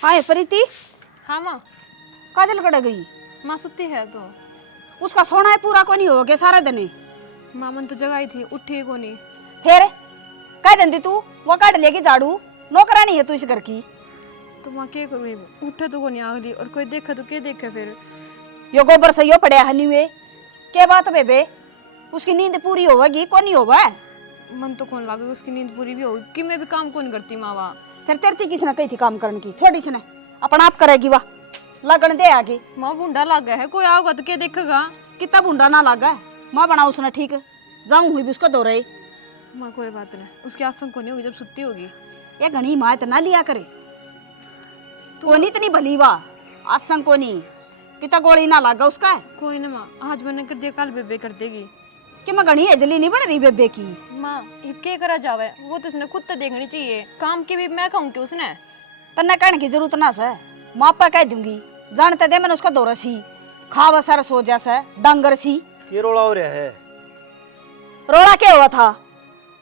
हाय प्रीति। हाँ माँ। काजल कड़ गई? माँ सुती है तो। उसका सोना है पूरा को नहीं हो गया सारा दिन? माँ मन तो जगाई थी, उठी को नहीं। फिर कह देंदी तू, वो काट लेगी झाड़ू। नौकरानी है तू इस घर की। तो माँ क्या करूँ, उठे तो को नहीं आगली और कोई देखा तो क्या देखे फिर। यो गोबर सही पड़े हनी में के बात बेबे, उसकी नींद पूरी होगी को नहीं होगा? मन तो कौन लागे उसकी नींद पूरी भी होगी कि मैं भी काम कौन करती माँ वहाँ। फिर तेरती किसने कही थी काम करने की? छोटी सी ने अपना आप करेगी वाह, लगन दे आगे। माँ बूढ़ा लागा है, कोई आगा तो क्या देखेगा। कितना बूढ़ा ना लगा माँ बना उसने ठीक। जाऊं हुई भी उसको दो रहे। माँ कोई बात नहीं, उसकी आसंग को नहीं होगी जब सुती होगी। ये घनी माँ इतना लिया करे तो नहीं इतनी भली वाह आसंग को नहीं कितना गोली ना लगा उसका। कोई ना माँ, आज मैंने कर दिया कल बेबे कर देगी। कि मैं घनी एजली नहीं बन रही बेबे की। माँ ये क्या करा जावे, वो तो उसने खुद तो देखनी चाहिए। काम की भी मैं कहूँ कि उसने। तन्ने कहने की जरूरत ना से, माँ पर कह दूंगी। जानते दे मैंने उसका दौरा सी खावा सारा सो जैसा डंगर सी। ये रोड़ा हो रहा है। रोड़ा क्या हुआ था?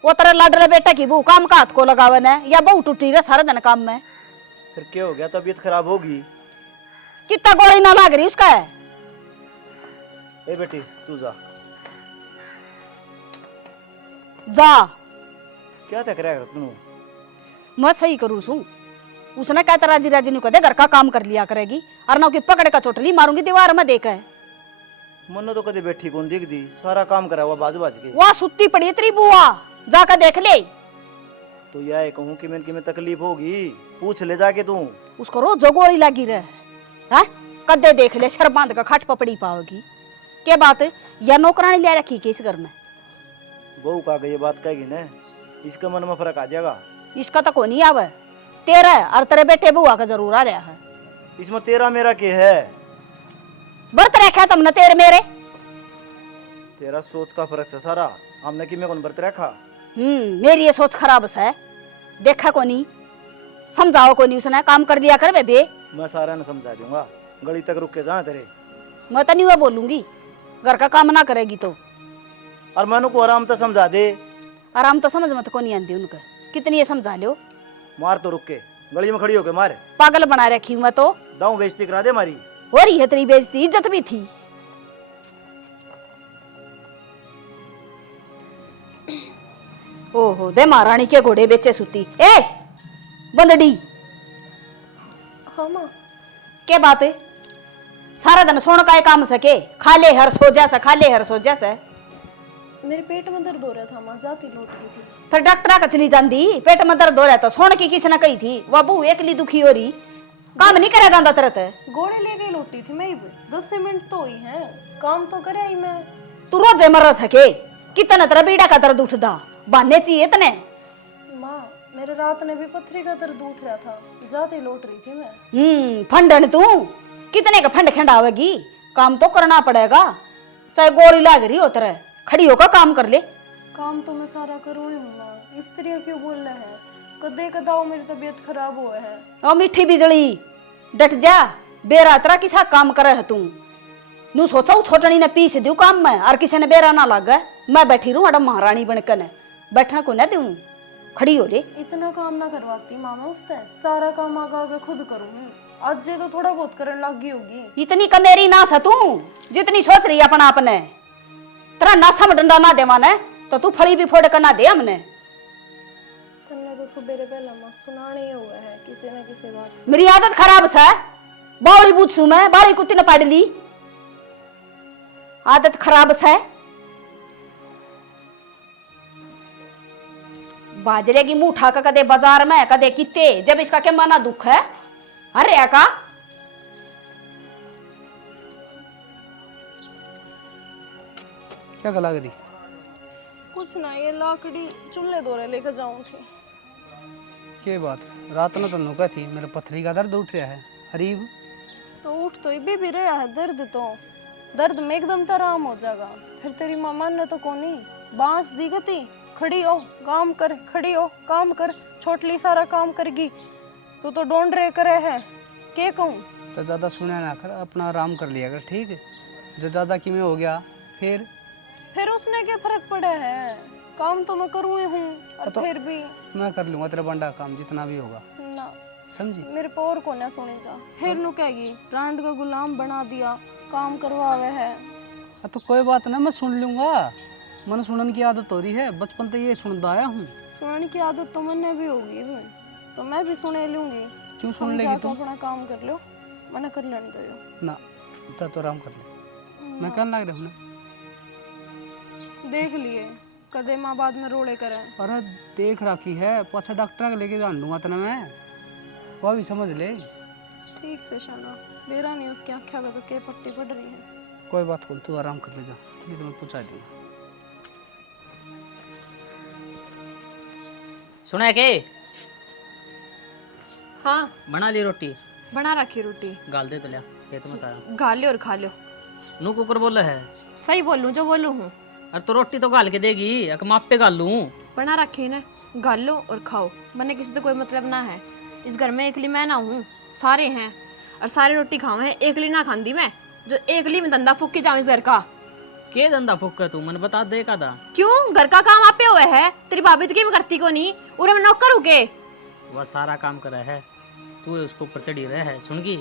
वो तेरा लाडले बेटा की बहू काम का हाथ को लगावन है या बहू टूटी रहा सारा दिन काम में? फिर क्या हो गया, तबीयत खराब होगी। कितना गोली ना लाग रही उसका है। ए बेटी तू जा। जा क्या तक रहा तू? मैं सही करूँ सू। उसने कहता राजी राजी नहीं कदे घर का काम कर लिया करेगी और ना कि पकड़ का चोटली मारूंगी दीवार में देखा है। मनो तो कदे बैठी कौन दिख दी, सारा काम करा हुआ बाज बाज के। वह सुती पड़ी तेरी बुआ, जाकर देख ले। तो यह कहूँ कि मैं तकलीफ होगी, पूछ ले जाके तू। उसको रोज जो गोली लगी रहे कदे देख ले सर बांध का खाट पपड़ी पाओगी। क्या बात या नौकरानी ले रखी के इस घर में? बहू का ये बात कहेगी ना, इसका मन में फर्क आ जाएगा। इसका तो को नहीं आवे, तेरा और तेरे बेटे बुआ का जरूर आ रहा है। इसमें तेरा मेरा के है? व्रत रखा तुमने तेरे मेरे। तेरा सोच का फर्क है सारा, हमने कि मैं कौन व्रत रखा। मेरी ये सोच खराब है, देखा को नहीं समझाओ को नहीं। उसने काम कर लिया कर बेबे। मैं सारा ने समझा दूंगा, गली तक रुक के जा तेरे। मैं तो नहीं हुआ बोलूंगी, घर का काम ना करेगी तो। और मनु को आराम तो समझा दे। आराम तो समझ मत को नहीं आती उनका, कितनी ये समझा लो। मार तो रुक के, गली में खड़ी होके मार। पागल बना रखी हूँ मैं तो। दाऊ बेइज्जती करा दे मारी। हो रही है तेरी बेइज्जती, इज्जत भी थी। ओहो दे महारानी के घोड़े बेचे सुती। ए बंदड़ी। हाँ माँ। क्या बात है? सारा दिन सोने का काम सके, खा ले हर सो जैसा, खा ले हर सो जैसा। मेरे पेट में दर्द हो रहा था माँ, जाती लौट गई थी। फिर डॉक्टर का चली जाती। पेट में दर्द हो रहा तो सोने की किसी ने कही थी, वह बहू एकली दुखी हो रही, काम नहीं करा जाता तरत। गोड़े ले गई लौटी थी मैं, 10 मिनट तो हुई है, काम तो करे ही मैं। तू रोज मर सके, कितना तेरा बीड़ा का दर्द उठदा, बहाने चाहिए इतने। माँ मेरे रात ने भी पथरी का दर्द उठ रहा था, जाते लौट रही थी मैं। फंडन तू कितने का फंड खंडावेगी, काम तो करना पड़ेगा। चाहे गोली लाग रही हो तेरे, खड़ी होकर काम कर ले। काम तो मैं सारा करूँ ही हूँ माँ, स्त्री क्यों बोल रहे हैं? कदे कदाओ मेरी तबीयत खराब हुआ है। ओ मिठी बिजली डट जा, बेरा तेरा किसा काम करे है तू। नू सोचा छोटनी ने पीस दू काम में और किसी ने बेरा ना लागे। मैं बैठी रहूं अडम महारानी बनकर, बैठने को न दूं, खड़ी हो ले। इतना काम ना करवाती मामा उससे, सारा काम आगे आगे खुद करूंगी। आज जे तो थोड़ा बहुत करने लगी होगी। इतनी कमेरी ना सा तू जितनी सोच रही अपना अपने। तेरा नासा में डंडा ना दे माने तो तू फड़ी भी फोड़ कर ना दे हमने। तन्ने तो सुबेरे पहले मस्त सुनाने ही हुआ है किसी न किसी बात। मेरी आदत खराब सा, बावड़ी पूछू मैं, बाड़ी कुत्ती ने पाड़ ली। आदत खराब सा, बाजरे की मुंह उठा कर कदे बाजार में कदे किते, जब इसका क्या माना दुख है। अरे का क्या गला करी? कुछ ना, ये लाकड़ी चूल्हे दोरे लेकर जाऊं थी। क्या बात, रात में तो नुका थी मेरे पथरी का दर्द उठ रहा है। अरीब तो उठ तो इबे भी रहा है दर्द, तो दर्द में एकदम तो आराम हो जाएगा। फिर तेरी मामा ने तो कोनी बांस दी गती, खड़ी हो काम कर, खड़ी हो काम कर, छोटली सारा काम करेगी। तू तो ढूंढ रहे करे है, के कहूँ? तो ज़्यादा सुना ना कर, अपना आराम कर लिया कर, ठीक है? जो ज़्यादा किमें हो गया फिर उसने क्या फर्क पड़ा है? काम तो मैं करूँ ही हूँ, और तो फिर भी मैं कर लूँगा तेरा बंडा काम जितना भी होगा। ना समझी? मेरे पे और कोने सुने जा, फिर नु कहेगी रांड का गुलाम बना दिया, काम करवावे है। तो कोई बात ना, मैं सुन लूंगा। मन सुनने की आदत हो रही है, बचपन से ये सुनता आया हूँ। सुनने की आदत तो मैंने भी होगी तो मैं भी सुने लूंगी। क्यों सुन हम लेगी जाके तुम? अपना काम कर लो, मना कर लेने दो। ना, जा तो आराम कर ले। मैं कहने लग रहा हूँ ना, देख लिए कदे माँ बाद में रोड़े करें। अरे देख रखी है, पाछा डॉक्टर के लेके जान दूंगा तना मैं, वो भी समझ ले। ठीक से शाना, मेरा नहीं उसकी आँखें में तो के पट्टी पड़ रही है। कोई बात को तू आराम कर ले जा, ये तो मैं पूछा दूंगा। सुना है के? हाँ बना ली रोटी? बना रखी रोटी, गाल दे तो लिया, ये तो बताया। गा लो और खा लो। नू कुकर बोला है? सही बोलूं जो बोलूं हूँ। अरे तो रोटी तो गाल के देगी, एक माप पे गाल लूं। बना रखी है ना, गा लो और खाओ, मैंने किसी से कोई मतलब ना है। इस घर में एकली मैं ना हूँ, सारे हैं और सारे रोटी खाओ हैं। एकली ना खांदी मैं, जो एकली में धंधा फूक के जाऊँ इस घर का। के धंधा फूक तू मैंने बता दे का दा। क्यों, घर का काम आपे हुए है, तेरी भाभी तो क्यों करती को नहीं, उरे में नौकर हो के। वह सारा काम करा है, तू उसको ऊपर चढ़ी रहे है। सुनगी?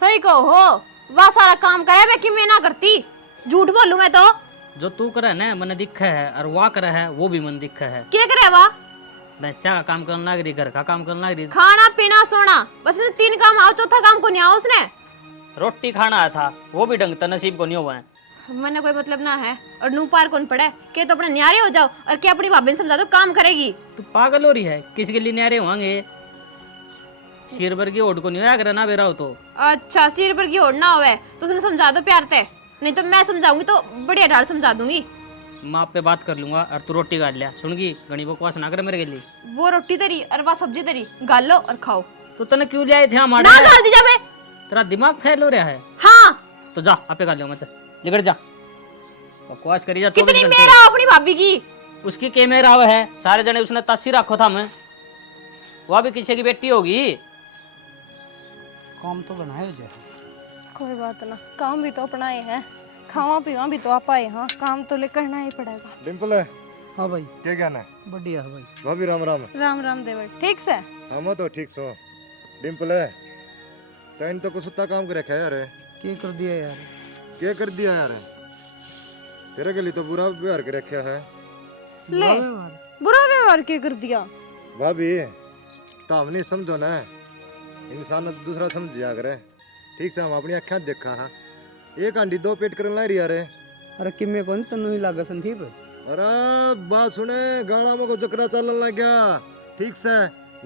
सही कहो हो, वह सारा काम करे मैं क्यों मैं ना करती, झूठ बोलूं मैं तो। जो तू करे ना मन दिखा है, और वाह करे है वो भी मन दिखा है। क्या करे वाह? भैंसा का काम करना लग रही, घर का काम करना लग रही। खाना पीना सोना, बस इसे 3 काम आओ, चौथा काम को नहीं आओ उसने। रोटी खाना आया था, वो भी ढंग से नसीब को नहीं हुआ है। मैंने कोई मतलब ना है, और नू पार कौन पड़े के तो अपने न्यारे हो जाओ, और क्या अपनी भाभी ने समझा दो काम करेगी। तू पागल हो रही है, किसी के लिए न्यारे होंगे? सिर भर की ओढ़ को नहीं होया करे ना बेरा हो तो। अच्छा सिर पर की ओढ़ना होवे तो उसने समझा दो प्यार से, नहीं तो मैं समझाऊंगी तो बढ़िया ढाल समझा दूंगी। माँ पे बात कर लूंगा, और तू रोटी गाल लिया। सुनगी? गणी बकवास ना करे मेरे के लिए। वो रोटी तेरी और वह सब्जी तेरी, गाल लो और खाओ। तो तने क्यों ले आए थे हमारे? ना गाल दी जावे। तेरा दिमाग फैल हो रहा है। हाँ तो जा आपे गाल लियो मत, लिगड़ जा। बकवास करी जा। कितनी मेरा अपनी भाभी की। उसकी के मेरा वो है, सारे जने उसने तासी रखो था। मैं वह भी किसी की बेटी होगी। काम तो बनाए हो जाए। कोई बात ना, काम भी तो अपनाए हैं, खावा पीवा भी तो आप आए। हाँ काम तो ले करना ही पड़ेगा। डिम्पल है? हाँ भाई, क्या ज्ञान है? बढ़िया है भाई। भाभी राम राम। राम राम देवर, ठीक से? हम तो ठीक सो। डिम्पल है, तैन तो कुछ उतना काम कर रखा है यार। क्या कर दिया यार? क्या कर दिया यार? तेरे के लिए तो बुरा व्यवहार कर रखा है। ले बुरा व्यवहार क्या कर दिया? भाभी तो हम नहीं समझो ना, इंसान तो दूसरा समझ जा करे। ठीक से हम अपनी अखियां देखा हाँ, एक आंटी 2 पेट करने लाई यार। अरे किम्मे कौन तनु ही लागा संदीप। अरे बात सुने, गाड़ा में को चक्रा चलने लग गया। ठीक से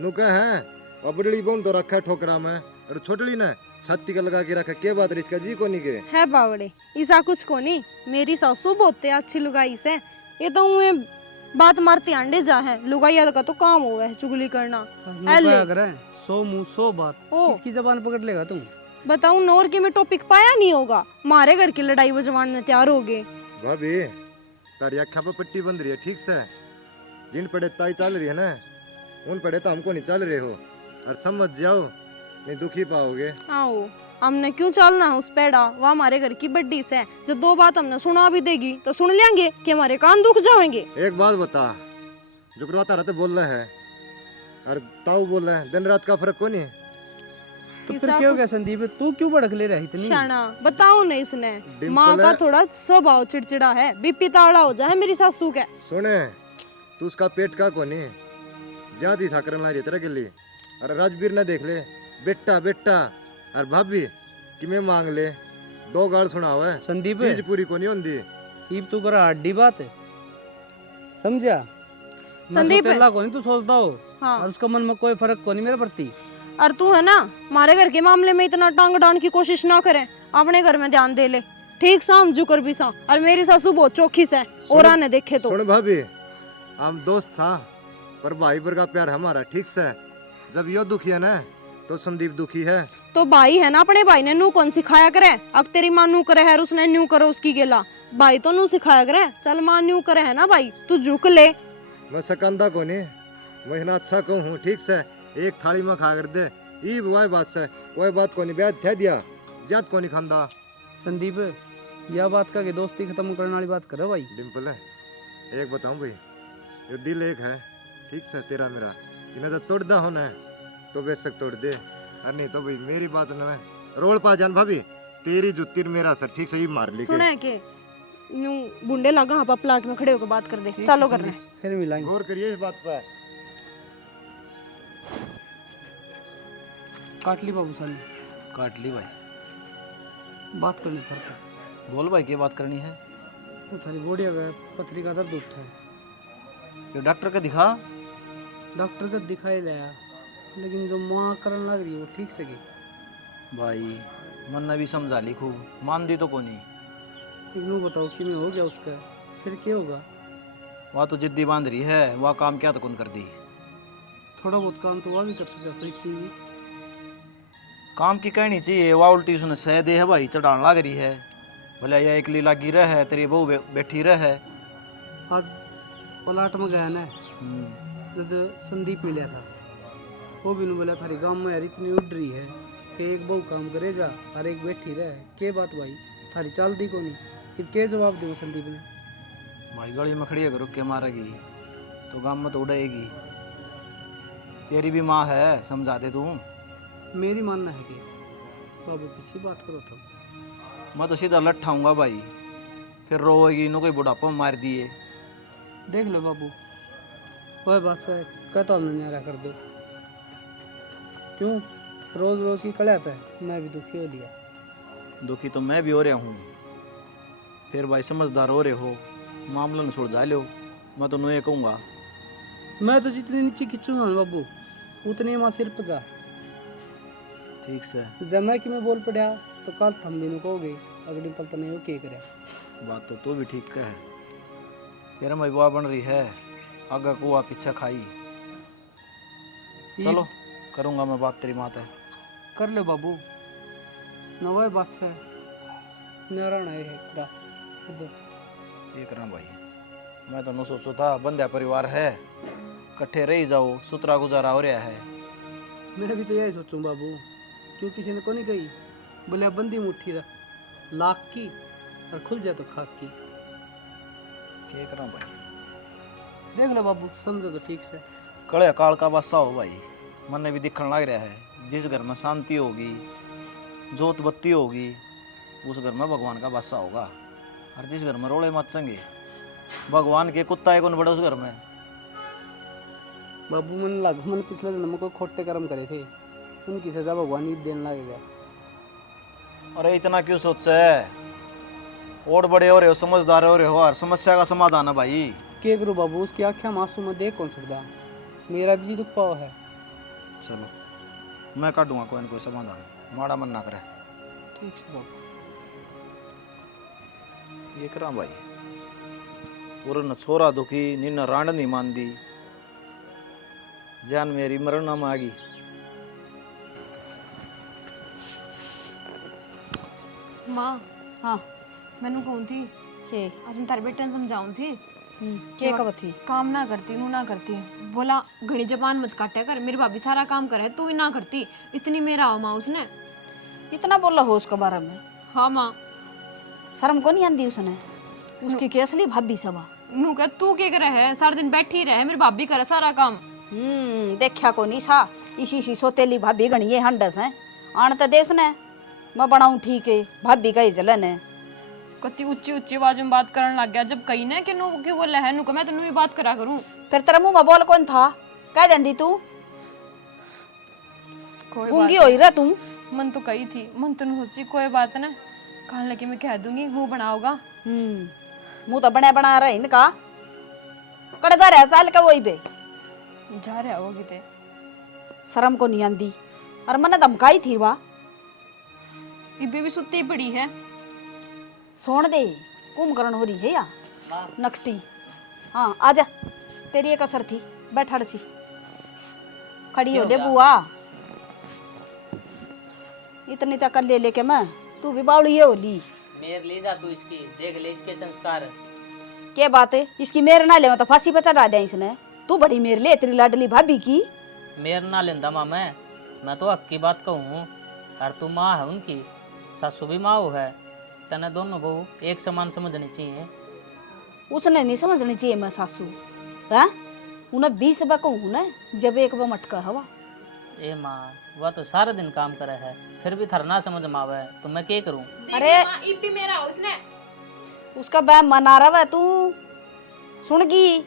नुके हैं, अब बड़ी बोन तो रखा है ठोकरा में, और छोटड़ी ने छाती का लगा के रखा। क्या बात है इसका जी को नहीं के है बावड़े, ऐसा कुछ को नहीं। मेरी सासू बहुत अच्छी लुगाई से, ये तो उन्हें बात मारते अंडे जा है। लुगाई का तो काम हुआ है चुगली करना। क्या करे, 100 मुंह 100 बात, ओ किसकी जबान पकड़ लेगा तुम? बताऊं, नौर के में टॉपिक पाया नहीं होगा, मारे घर की लड़ाई बजवान में तैयार हो गए। भाभी तारी अखा पर पट्टी बंध रही है। ठीक से जिन पड़े ताई चल रही है ना, उन पड़े तो हमको नहीं चल रहे हो, और समझ जाओ नहीं दुखी पाओगे। आओ, हमने क्यों चलना है उस पेड़ा, वह हमारे घर की बड्डी से। जो 2 बात हमने सुना भी देगी तो सुन लेंगे कि हमारे कान दुख जाएंगे। एक बात बता, जो करवाता रहते बोल रहे हैं और ताऊ बोल रहे हैं, दिन रात का फर्क को नहीं। तो फिर क्या हो गया संदीप, तू क्यों भड़क ले रही इतनी? शाना बताओ नहीं, इसने डिम्पल माँ का है। थोड़ा स्वभाव चिड़चिड़ा है, बीपी ताड़ा हो जाए मेरी सासू के। सुने, तू उसका पेट का को नहीं ज्यादा था करना रही तेरे के लिए। अरे राजवीर ने देख ले, बेटा बेटा, और भाभी कि मैं मांग ले, 2 गाल सुना हुआ है, संदीप चीज पूरी को नहीं होती। ईब तू करा हड्डी बात है, समझा? संदीप अल्लाह को नहीं तू सोचता हो, हाँ, और उसका मन में कोई फर्क को नहीं मेरे प्रति। और तू है ना, हमारे घर के मामले में इतना टांग डांड की कोशिश ना करे, अपने घर में ध्यान दे ले। ठीक साम जुकर भी सा, और मेरी सासू बहुत चौखी से, और आने देखे तो। सुन भाभी, हम दोस्त था पर भाई पर का प्यार हमारा। ठीक से जब यो दुखी है ना, तो संदीप दुखी है। तो भाई है ना, अपने भाई ने नू कौन सिखाया करे? अब तेरी माँ नू करे है, उसने न्यू करो उसकी गेला। भाई तो नू सिखाया करे, चल माँ न्यू करे है ना भाई, तू झुक ले। मैं सकंदा को नहीं, मैं इतना अच्छा कहूँ। ठीक से एक थाली में खा कर दे, ई बुआई बात से कोई बात को नहीं, ब्याज थे दिया जात को नहीं खांदा। संदीप यह बात का कि दोस्ती खत्म करने वाली बात करो भाई। डिम्पल है, एक बताऊं भाई, ये दिल एक है। ठीक से तेरा मेरा, इन्हें तो तोड़ दा होना है, तो बेशक तोड़ दे, और नहीं तो भाई मेरी बात ना रोल पा जान भाभी, तेरी जुत्ती मेरा सर ठीक सही मार ली सुना है के यूं बुंडे लगा हाँ प्लाट में खड़े होकर बात कर दे। चालो करने फिर मिलाएंगे। गौर करिए इस बात पर। काट ली बाबू साली, काट ली भाई। बात करनी थर पे। बोल भाई, क्या बात करनी है? वो थारी बॉडी अगर पथरी का दर्द उठा है, ये डॉक्टर को दिखा। डॉक्टर को दिखाई लिया, लेकिन जो माँ करने लग रही है वो ठीक से की। भाई मन ने भी समझा ली खूब, मान दी तो कोनी। इग्नू बताओ कि मैं हो गया उसका, फिर क्या होगा? वह तो जिद्दी बांध रही है, वह काम क्या तो कौन कर दी। थोड़ा बहुत काम तो वह भी कर सकता है, इतनी भी काम की कहनी चाहिए, वह उल्टी उसने सह दे है भाई, चढ़ान लग रही है। बोले ये एक लीला गिरा है, तेरी बहू बैठी रह है। आज पलाट में गया ना, जब संदीप मिला था, वो भी बोला थारी गांव में यार इतनी उड़ रही है कि एक बहू काम करे जा और एक बैठी रहे। के बात भाई, थारी चाल दी को नहीं, फिर के जवाब दे संदीप ने? भाई गली में खड़ी है, रुक के मारेगी तो गांव में तो उड़ेगी। तेरी भी माँ है, समझा दे तू। मेरी मानना है कि बाबू किसी बात करो तो मैं तो सीधा लट्ठाऊंगा भाई, फिर रोएगी नो कोई बुढ़ापा में मार दिए। देख लो बाबू, वह बात से कहता हमने न्यारा कर दो। क्यों रोज रोज की कड़े आता है, मैं भी दुखी हो लिया। दुखी तो मैं भी हो रहा हूँ, फिर भाई समझदार हो रहे हो, मामला न सुलझा लो। मैं तो नुए कहूँगा। मैं तो जितनी नीचे खींचूंगा ना बाबू, उतनी माँ सिर पर जा। ठीक से जब मैं कि मैं बोल पड़ा तो कल थम भी कहोगे, अगली पल तो नहीं हो के करे। बात तो तू भी ठीक कह है। तेरा भाई बुआ बन रही है, आगा कुआ पीछा खाई। चलो करूँगा मैं बात तेरी माता है। कर ले बाबू, नवा बात से नारायण है पूरा इधर। ये करा भाई, मैं तो न सोचो था बंध्या परिवार है, कट्ठे रही जाओ, सुतरा गुजारा हो रहा है। मैं भी तो यही सोचूं बाबू, क्यों किसी ने को नहीं कही बोले बंदी मुट्ठी रख लाख की और खुल जाए तो खाक की। क्या करा भाई, देख लो बाबू, समझो तो ठीक से। कड़े काल का बादशाह हो भाई, मन ने भी दिखने लग रहा है। जिस घर में शांति होगी, जोत बत्ती होगी, उस घर में भगवान का बादशाह होगा। और जिस घर में रोड़े मचेंगे, भगवान के कुत्ता है कौन बड़ा उस घर में। बाबू मन लग मन पिछले जन्म को खोटे कर्म करे थे, उनकी सजा भगवान ही देने लगेगा। अरे इतना क्यों सोचा है, और बड़े हो रहे हो, समझदार हो रहे हो, और समस्या का समाधान है भाई। के करूँ बाबू, उसकी आँखें मासूम में देख कौन सकता, मेरा भी जी दुख पाओ है। चलो मैं काटूंगा कोई न कोई समाधान, माड़ा मन ना करे। ठीक से बाबू। ये करा भाई, पूरा न छोरा दुखी नी न रांड नहीं मान दी, जान मेरी मरण नाम आ गई। माँ हाँ मैनू कौन थी के आज मैं तारे बेटे ने समझाऊं थी के कब थी? काम ना करती नू ना करती, बोला घनी जबान मत काटा कर, मेरी भाभी सारा काम करे तू ही ना करती, इतनी मेरा आओ माँ उसने। इतना बोला हो उसके बारे में? हाँ माँ, शर्म को नहीं आंदी उसने? उसकी के असली भाभी सभा। नू कह तू क्या करे है, सारा दिन बैठी रहे, मेरी भाभी करे सारा काम। देखा को नहीं सा, इसी सोतेली भाभी गणी हंडस है आन तो देश ने मैं बनाऊं ठीक है, भाभी का ही जलन है। कति ऊंची ऊंची आवाज में बात करने लग गया, जब कही ना कि नू क्यों बोले है, नू कह मैं तो नू ही बात करा करूं। फिर तेरा मुंह में बोल कौन था? कह देंदी तू कोई गूंगी होई रहा तू। मन तो कही थी, मन तो सोची कोई बात ना, कहने लगी मैं कह दूंगी मुंह बनाओगा। मुंह तो बना रहा इनका, कड़दा रह साल का वही बे जा रहा होगी ते शर्म को नहीं आंदी। और मैंने धमकाई थी वाह, इबे भी सुती पड़ी है। सोन दे कुंभकर्ण हो रही है या नकटी। हाँ आजा, तेरी एक असर थी, बैठड़ सी खड़ी हो दे बुआ। इतनी तक ले लेके मैं, तू भी बावड़ी हो ली। मेर ले जा तू इसकी, देख ले इसके संस्कार। क्या बात है, इसकी मेर ना ले तो फांसी पर चढ़ा दिया इसने। तू बड़ी मेर ले, तेरी लाडली भाभी की मेर ना लेंदा माँ, मैं तो हक की बात कहूँ। और तू माँ है उनकी, सासू भी माँ है, तने दोनों बहू एक समान समझनी चाहिए। उसने नहीं समझनी चाहिए मैं सासू है, उन्हें 20 बा कहूँ ना, जब एक बा मटका हवा ए माँ वह तो सारा दिन काम करे है, फिर भी थर ना समझ में आवे तो मैं क्या करूं? अरे इप्पी मेरा हाउस ने उसका बैम मना रहा है तू सुनगी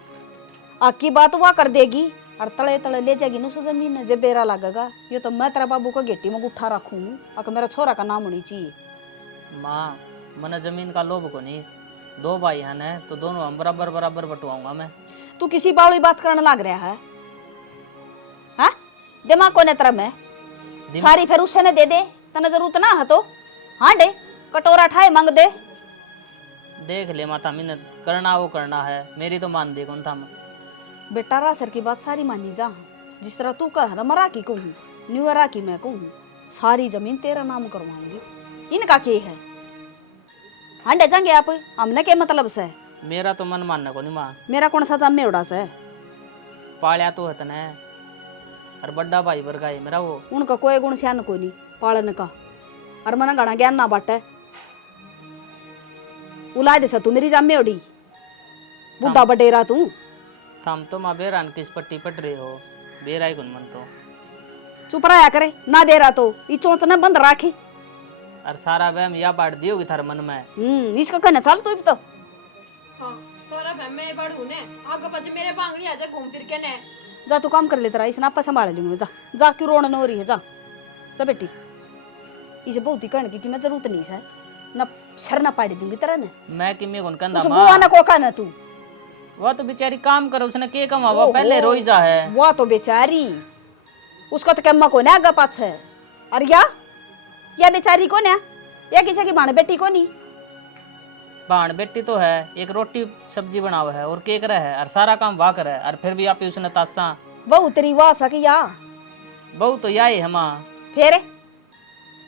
आकी बात हुआ कर देगी और तले तले ले जाएगी नुस जमीन जब बेरा लगेगा। ये तो मैं तेरा बाबू का गेटी में गुठा रखूं अगर मेरा छोरा का नाम होनी चाहिए। माँ मने जमीन का लोभ को नहीं, 2 भाई हैं ने तो दोनों हम बराबर बराबर बटवाऊंगा मैं। तू किसी बावली बात करने लग रहा है? हाँ दिमाग को नेत्र में सारी फिर उससे ने दे दे तना जरूरत ना है तो हाँ दे कटोरा ठाए मांग दे। देख ले माता मिन्नत करना वो करना है, मेरी तो मान दे कौन था मैं। बेटा रासर की बात सारी मानी जा, जिस तरह तू कह मरा की कहूँ न्यूरा की मैं कहूँ सारी जमीन तेरा नाम करवाऊंगी। इनका क्या है? हांडे जाएंगे आप हमने क्या मतलब से? मेरा तो मन मानने को नहीं माँ। मेरा कौन सा जामे उड़ा से? पालिया तो है तने और बड़ा भाई वर्गा है मेरा वो। उनका कोई गुण श्यान को नहीं पालन का और मना गाना ज्ञान ना बाटे उला दे तू मेरी जामे उड़ी बुढ़ा बडेरा तू। थम तो माँ बेरान किस पट्टी पट रहे हो, बेरा ही गुन मन तो चुप रहा करे ना बेरा तो ये चोंच ने बंद राखी और सारा वहम या बांट दियोगी थारे मन में। इसका कहना चल तू तो हाँ सारा भैम मैं बढ़ू ने आगे पीछे मेरे बांगड़ी आ जा घूम फिर के ने। जा तू काम कर ले तेरा इसने आपा संभाल लूंगी। जा जा क्यों रोना न हो रही है? जा जा बेटी इसे बहुत ही कहने की मैं जरूरत नहीं है ना सर ना पाड़ी दूंगी तेरा ने। मैं कि मैं कौन कंधा उस माँ बुआ ने को कहना तू वो तो बेचारी काम करे उसने के कमावा पहले रोई जा है। वो तो बेचारी उसका तो कम्मा को ना आगे पाछे और या बेचारी को ना या किसी की बाण बेटी को नहीं। बाण बेटी तो है, एक रोटी सब्जी बनावा है और केक रहा है और सारा काम वाह करे और फिर भी आप ही उसने तासा बहु तेरी वाह सकी या बहु तो यही है माँ। फिर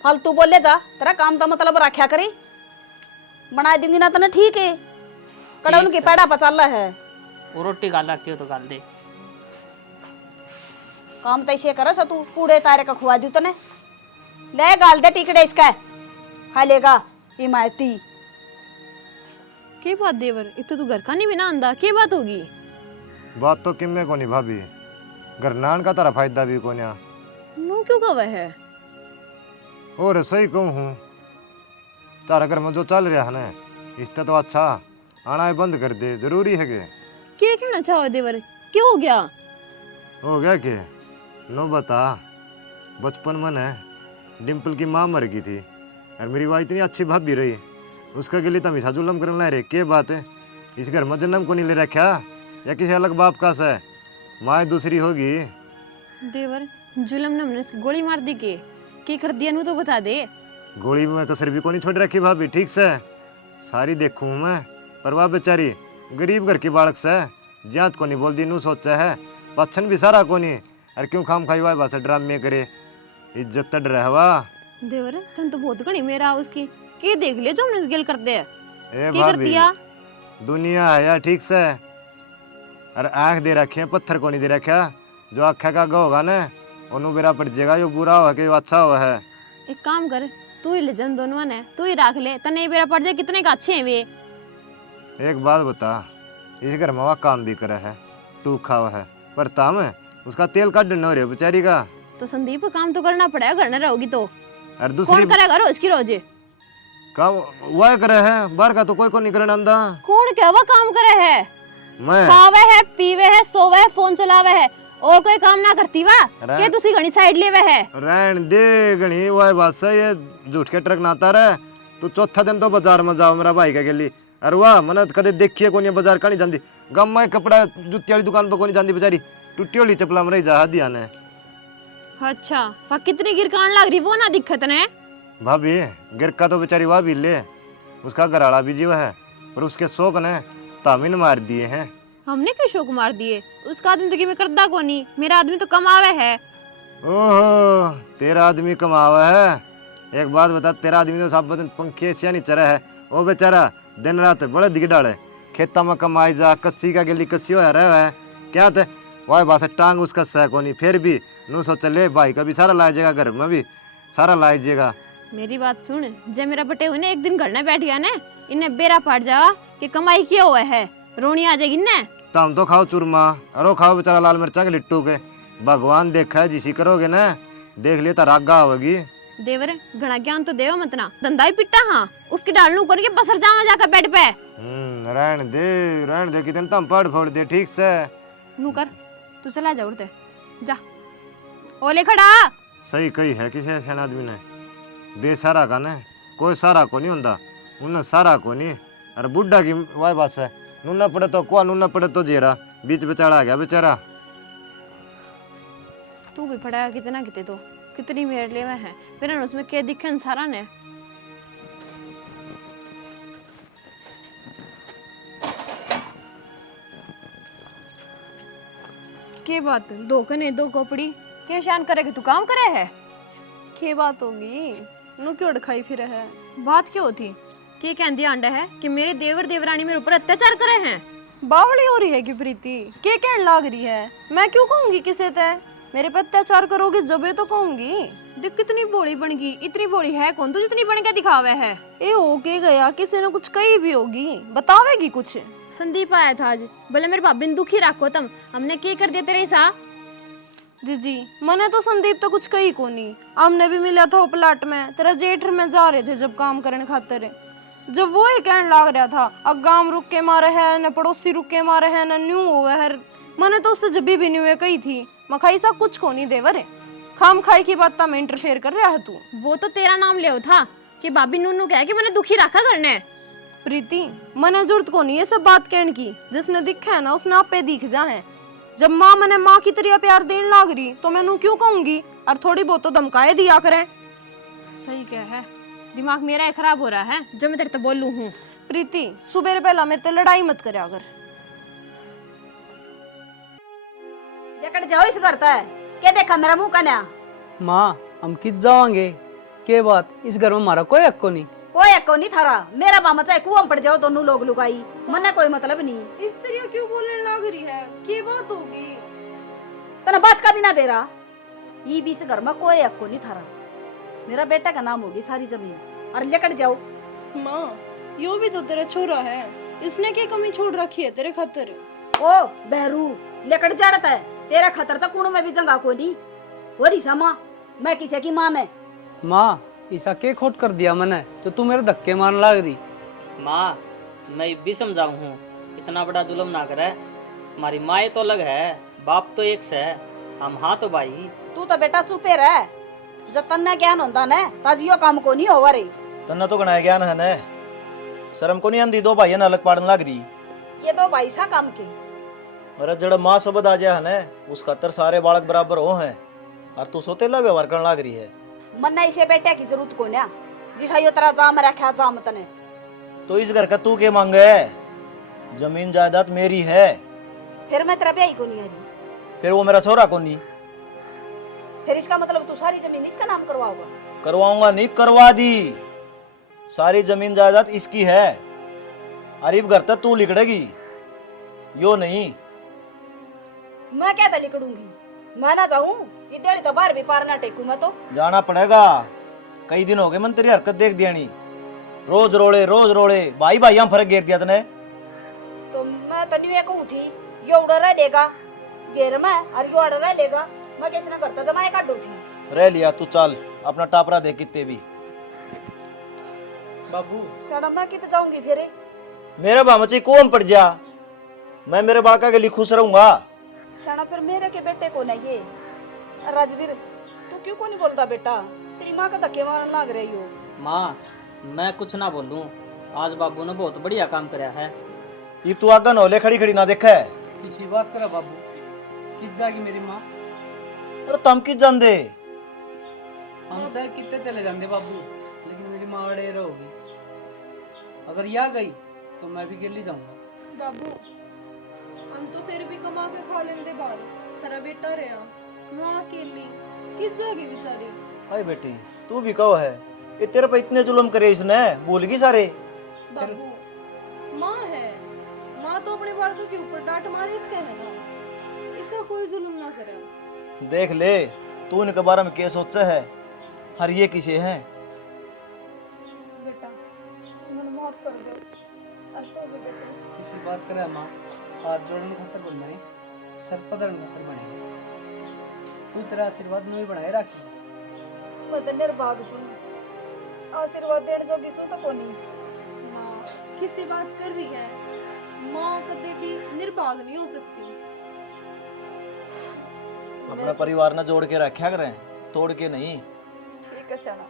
फालतू बोले जा तेरा काम का मतलब रखा करी बना दूंगी ना तने ठीक है कड़ा उनकी पैड़ा पचाला है वो रोटी गाल रखी हो तो गाल दे। काम तो ऐसे करो तू पूड़े तारे का खुआ दू तने ले गाल दे टिकड़े इसका खा लेगा हिमायती। के बात देवर इतो तू घर का नहीं बिना आंदा के बात होगी? बात तो किम्मे को नहीं भाभी, घर नान का तारा फायदा भी को ना नो क्यों कवा है? और सही कहूँ हूँ तारा घर में जो चल रहा है ना इससे तो अच्छा आना बंद कर दे जरूरी है के कहना चाहो देवर क्यों हो गया? हो गया के नो बता बचपन में है डिम्पल की माँ मर गई थी और मेरी वाह इतनी अच्छी भाभी रही उसका के लिए तुम ऐसा जुलम करने लग रहे के बात है? इस घर में जन्म को नहीं ले रखा या किसी अलग बाप का सा माँ दूसरी होगी? देवर जुलम ने हमने गोली मार दी के कर दिया नु तो बता दे। गोली में कसर भी को नहीं छोड़ रखी भाभी ठीक से सारी देखूँ मैं पर वाह बेचारी गरीब घर की बालक से जात को नहीं बोल दी नू सोचा है पच्छन भी सारा को नहीं और क्यों खाम खाई हुआ बस ड्रामे करे इज्जत तड़ रहवा। देवर तन तो बहुत घनी मेरा उसकी के देख ले जो हमने गिल कर दे ए की कर भाभी दिया? दुनिया है यार ठीक से और आँख दे रखे हैं पत्थर को नहीं दे रखा जो आँखा का गो होगा ना उन्होंने बेरा पड़ जाएगा जो बुरा हुआ कि अच्छा हुआ है। एक काम कर तू ही ले जन दोनों ने तू ही रख ले तने बेरा पड़ जाए कितने का अच्छे हैं वे। एक बात बता इस घर में वह काम भी करे है टूखा हुआ है पर ताम है उसका तेल काट न हो रहा बेचारी का। तो संदीप काम तो करना पड़ेगा घर न रहोगी तो और दूसरी कौन करेगा रोज की रोज? काम वह करे है बाहर का तो कोई को नहीं करे अंदा कौन क्या वह काम करे है? मैं खावे है पीवे है सोवे है फोन चलावे है और कोई काम ना करती वा रा- के तुसी घनी साइड लेवे है? रहन दे गणी वह बात सही है झूठ के ट्रक नाता रहे तू चौथा दिन तो बाजार में जाओ मेरा भाई का गेली अरे वाह मन कदे देखिए को नहीं बाजार का नहीं जाती गम में कपड़ा जुत्ती वाली दुकान पर को नहीं जाती बेचारी टूटी वाली चपला में रही जा दिया ने। अच्छा वह कितनी गिरकान लग रही वो ना दिक्कत ने भाभी गिर का तो बेचारी वह भी ले उसका घराड़ा भी जीव है और उसके शौक ने तामीन मार दिए हैं। हमने क्यों शौक मार दिए? उसका जिंदगी में करदा को नहीं मेरा आदमी तो कमावे है। ओहो तेरा आदमी कमावा है एक बात बता तेरा आदमी तो सब दिन पंखे से नहीं चरा है वो बेचारा दिन रात बड़े दिख डाले खेता में कमाई जा कस्सी का गिली कस्सी हो रहा है क्या थे वह बात है टांग उसका सह को नहीं फिर भी नू सोचा ले भाई का भी सारा ला जाएगा घर में भी सारा ला जाएगा। मेरी बात सुन जब मेरा बटे हुए ने एक दिन घर में बैठ गया ने इन्हें बेरा पड़ जावा कि कमाई किया हुआ है रोनी आ जाएगी ने। तुम तो खाओ चूरमा और खाओ बेचारा लाल मिर्चा के लिट्टू के भगवान देखा है जिसी करोगे ना, देख लिया तो रागा होगी। देवर घना ज्ञान तो देव मतना, धंधा ही पिट्टा। हाँ उसकी डाल लू करके पसर जावा जाकर बेड पे। रहन दे कितने तुम पढ़ फोड़ दे ठीक से। नू कर तू चला जा उड़ते जा। ओले खड़ा। सही कही है किसी ऐसे आदमी ने, बेसारा का ना कोई सारा को नहीं होता, उन्हें सारा को नहीं। अरे बुढ़ा की वाह बस है, नूना पड़े तो कुआ, नूना पड़े तो जेरा, बीच बेचारा आ गया बेचारा। तू भी पढ़ाया कितना किते तो कितनी मेरे लिए में है, फिर उसमें क्या दिखे सारा ने। के बात दो कने दो कपड़ी के शान करे कि तू काम करे है। के बात होगी, नू क्यों अड़खाई फिर है? बात क्यों थी? के कहंदी आंडा है कि मेरे देवर देवरानी मेरे ऊपर अत्याचार करे हैं। बावड़ी हो रही है कि प्रीति के कहने लाग रही है? मैं क्यों कहूंगी किसे तय? मेरे पे अत्याचार करोगे जबे तो कहूंगी। देख कितनी बोली बन गई, इतनी बोली है कौन तू जितनी बन के दिखावे है। ए हो के गया, किसी ने कुछ कही भी होगी, बतावेगी कुछ। संदीप आया था आज, बोले मेरे भाभी ने दुखी रखो तुम, हमने क्या कर दिया तेरे सा। जी मैंने तो संदीप तो कुछ कही को नहीं। हमने भी मिला था प्लाट में, तेरा जेठर में जा रहे थे जब काम करने खातिर, जब वो ही कहने लग रहा था अब गांव रुक के मारे है न पड़ोसी रुक के मारे है न न्यू हुआ है। मैंने तो उससे जब भी न्यू है कही थी, मखाई सा कुछ को नहीं देवर है, खाम खाई की बात में इंटरफेयर कर रहा है तू। वो तो तेरा नाम ले था कि भाभी नूनू कह कि मैंने दुखी रखा करने। प्रीति मने जरूरत को नहीं ये सब बात कहने की, जिसने दिखा है ना उसने आप पे दिख जा है। जब माँ मैंने माँ की तरह प्यार देने लाग रही तो मैं क्यों कहूंगी, और थोड़ी बहुत तो धमकाए दिया करें। सही क्या है, दिमाग मेरा ही खराब हो रहा है जब मैं तेरे से बोलूं हूँ। प्रीति सुबह पहला मेरे से लड़ाई मत करे अगर। जकड़ जाओ इस करता है क्या देखा मेरा मुंह कन्या। माँ हम कित जावांगे, के बात इस घर में हमारा कोई हक को नहीं। कोई हक नहीं थारा, मेरा मामा चाहे कुआं पड़ जाओ दोनों लोग लुगाई, मन्ने कोई मतलब नहीं। इस तरह क्यों बोलने लग रही है, क्या बात होगी? तना बात का भी ना बेरा, ये भी इस घर में कोई हक नहीं थारा। मेरा बेटा का नाम होगी सारी जमीन, और लेकर जाओ। माँ यो भी तो तेरा छोरा है, इसने क्या कमी छोड़ रखी है तेरे खातिर? ओ बहरू लेकर जा रहा है, तेरा खतर तो कुण में भी जंगा को नहीं हो रही समा। मैं किसी की मां है? माँ ऐसा के खोट कर दिया मैंने तो तू मेरे धक्के मारने लग दी। माँ मैं भी समझाऊँ हूँ, इतना बड़ा जुल्म ना करे। हमारी माँ तो अलग है, बाप तो एक से, हम हाँ तो भाई। तू तो बेटा चुपे रह, जब तन्ना ज्ञान होता न ताजियो काम को नहीं होवा रही। तन्ना तो गणाया ज्ञान है न, शर्म को नहीं आंदी दो भाई अलग पाड़न लग रही। ये दो भाई सा काम के अरे जड़ माँ शब्द आ जाए है न, उसका तर सारे बालक बराबर हो हैं, और तू सोतेला व्यवहार करने लग रही है। मन्ना इसे बेटे की जरूरत को ना, जिसा यो तेरा जाम रखा जाम तने। तो इस घर का तू के मांगे है? जमीन जायदाद मेरी है। फिर मैं तेरा ब्याह को नहीं आ रही, फिर वो मेरा छोरा को नहीं। फिर इसका मतलब तू सारी जमीन इसका नाम करवाओगा? करवाऊंगा नहीं, करवा दी। सारी जमीन जायदाद इसकी है, अरीब घर तक तू लिखड़ेगी, यो नहीं। मैं क्या था लिखड़ूंगी, मैं ना जाऊं, ये दिहाड़ी तो बाहर भी पार ना टेकू मैं तो। जाना पड़ेगा, कई दिन हो गए मन तेरी हरकत देख दिया नहीं। रोज रोले भाई भाई हम फर्क घेर दिया तने। तो मैं तो नहीं कहूँ थी यो उड़ा रह लेगा घेर में, और यो अड़ रह लेगा, मैं किसी ने करता जमाए काटू थी। रह लिया तू, चल अपना टापरा देख कितने भी। बाबू सड़ा मैं कित जाऊंगी फिर? मेरे भामची कौन पड़ जा, मैं मेरे बालका के लिए खुश रहूंगा। सड़ा फिर मेरे के बेटे को ना ये राजवीर, तू क्यों को नहीं बोलता बेटा? तेरी माँ का धक्के मारने लग रही हो। माँ मैं कुछ ना बोलूँ, आज बाबू ने बहुत बढ़िया काम कराया है। ये तू आगा नौले खड़ी खड़ी ना देखा है। किसी बात करा बाबू, कित जाएगी मेरी माँ? अरे तम किस जान दे, हम चाहे कितने चले जाते बाबू, लेकिन मेरी माँ अड़े रहोगी। अगर यहाँ गई तो मैं भी गिल्ली जाऊंगा। बाबू हम तो फिर भी कमा के खा लेंदे बाहर, तेरा बेटा रहा माँ अकेली किस जाएगी बेचारी। हाय बेटी तू भी कहो है, ये तेरे पे इतने जुल्म करे इसने, भूल गई सारे। बाबू माँ है, माँ तो अपने बालकों के ऊपर डांट मारे इसके है ना, इसका कोई जुल्म ना करे। देख ले तू इनके बारे में क्या सोचा है, हर ये किसे है। बेटा मैंने माफ कर दो, किसी बात करे माँ, हाथ जोड़ने खातर बोल बने, सर पकड़ने खातर बने। तू तेरा आशीर्वाद में बनाए रखी। मैं तो निर्भाग सुन, आशीर्वाद देने जोगी सु तो कोनी। माँ किसी बात कर रही है, माँ कभी भी निर्भाग नहीं हो सकती। अपना परिवार ना जोड़ के रखा करें, तोड़ के नहीं। ठीक है सियाना,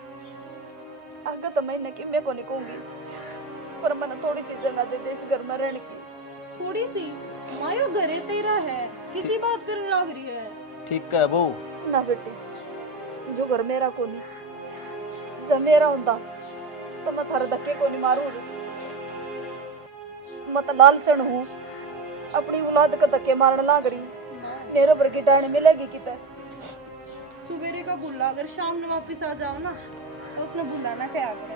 आगे तो मैं कि मैं को नहीं कहूंगी, पर मैंने थोड़ी सी जगह दे दे इस घर में रहने की। थोड़ी सी मायो घरे तेरा है, किसी बात करने लग रही है। ठीक है बहू। ना बेटी, जो घर मेरा को नहीं, जब मेरा होता तो मैं थारे धक्के को नहीं मारू। मैं तो लालचन हूँ, अपनी औलाद का धक्के मारने लग रही। मेरे पर की डाणी मिलेगी किते। सुबेरे का बुला अगर शाम में वापस आ जाओ ना, तो उसने बुलाना क्या करे।